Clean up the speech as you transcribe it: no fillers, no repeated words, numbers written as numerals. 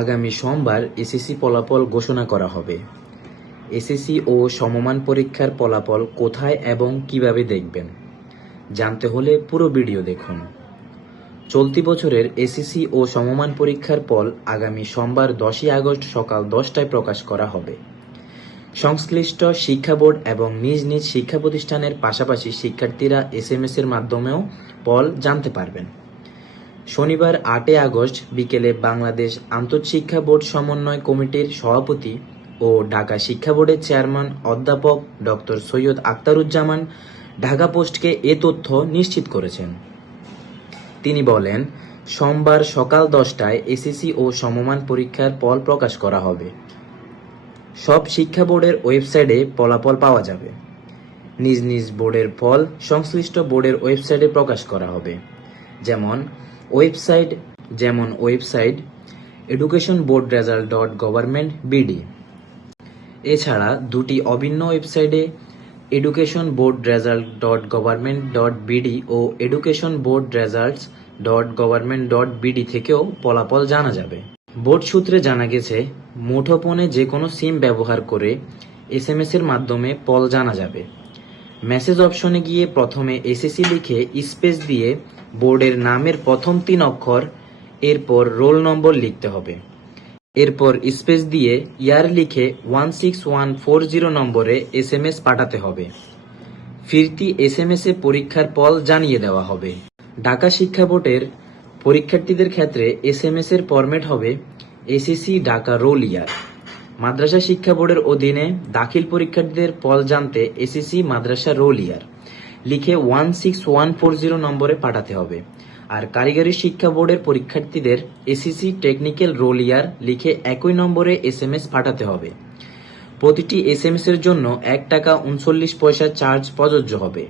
আগামী সোমবার এসএসসি ফলাফল ঘোষণা করা হবে। এসএসসি ও সমমান পরীক্ষার ফলাফল কোথায় এবং কিভাবে দেখবেন জানতে হলে পুরো ভিডিও দেখুন। চলতি বছরের এসএসসি ও সমমান পরীক্ষার ফল আগামী সোমবার 10ই আগস্ট সকাল 10টায় প্রকাশ করা হবে। সংশ্লিষ্ট শিক্ষা বোর্ড এবং নিজ নিজ শিক্ষা প্রতিষ্ঠানের পাশাপাশি শিক্ষার্থীরা এসএমএস এর মাধ্যমেও ফল জানতে পারবেন। শনিবার 8 আগস্ট বিকেলে বাংলাদেশ আন্তঃশিক্ষা বোর্ড সমন্বয় কমিটির সভাপতি ও ঢাকা শিক্ষা বোর্ডের চেয়ারম্যান অধ্যাপক ডক্টর সৈয়দ আখতারুজ্জামান ঢাকা পোস্টকে এ তথ্য নিশ্চিত করেছেন। তিনি বলেন, সোমবার সকাল 10টায় এসএসসি ও সমমান পরীক্ষার ফল প্রকাশ করা হবে। সব শিক্ষা বোর্ডের ওয়েবসাইটে ফলাফল পাওয়া যাবে। নিজ নিজ বোর্ডের ফল সংশ্লিষ্ট বোর্ডের ওয়েবসাইটে প্রকাশ করা হবে। যেমন ওয়েবসাইট educationboardresult.government.bd। এছাড়া দুটি অভিন্ন ওয়েবসাইটে educationboardresult.government.bd ও educationboardresults.government.bd থেকেও ফলাফল জানা যাবে। বোর্ড সূত্রে জানা গেছে, মুঠোফোনে যে কোনো সিম ব্যবহার করে এসএমএস এর মাধ্যমে ফল জানা যাবে। মেসেজ অপশনে গিয়ে প্রথমে এসএসসি লিখে স্পেস দিয়ে বোর্ডের নামের প্রথম 3 অক্ষর, এরপর রোল নম্বর লিখতে হবে। এরপর স্পেস দিয়ে ইয়ার লিখে 16140 নম্বরে এসএমএস পাঠাতে হবে। ফিরতি এসএমএস এ পরীক্ষার ফল জানিয়ে দেওয়া হবে। ঢাকা শিক্ষা বোর্ডের পরীক্ষার্থীদের ক্ষেত্রে এসএমএস এর ফরম্যাট হবে এসএসসি ঢাকা রোল ইয়ার। মাদ্রাসা শিক্ষা বোর্ডের অধীনে দাখিল পরীক্ষার্থীদের ফল জানতে এসএসসি মাদ্রাসা রোল ইয়ার লিখে 16140 নম্বরে পাঠাতে হবে। আর কারিগরি শিক্ষা বোর্ডের পরীক্ষার্থীদের এসএসসি টেকনিক্যাল রোল ইয়ার লিখে একই নম্বরে এসএমএস পাঠাতে হবে। প্রতিটি এসএমএস এর জন্য 1 টাকা 39 পয়সা চার্জ প্রযোজ্য হবে।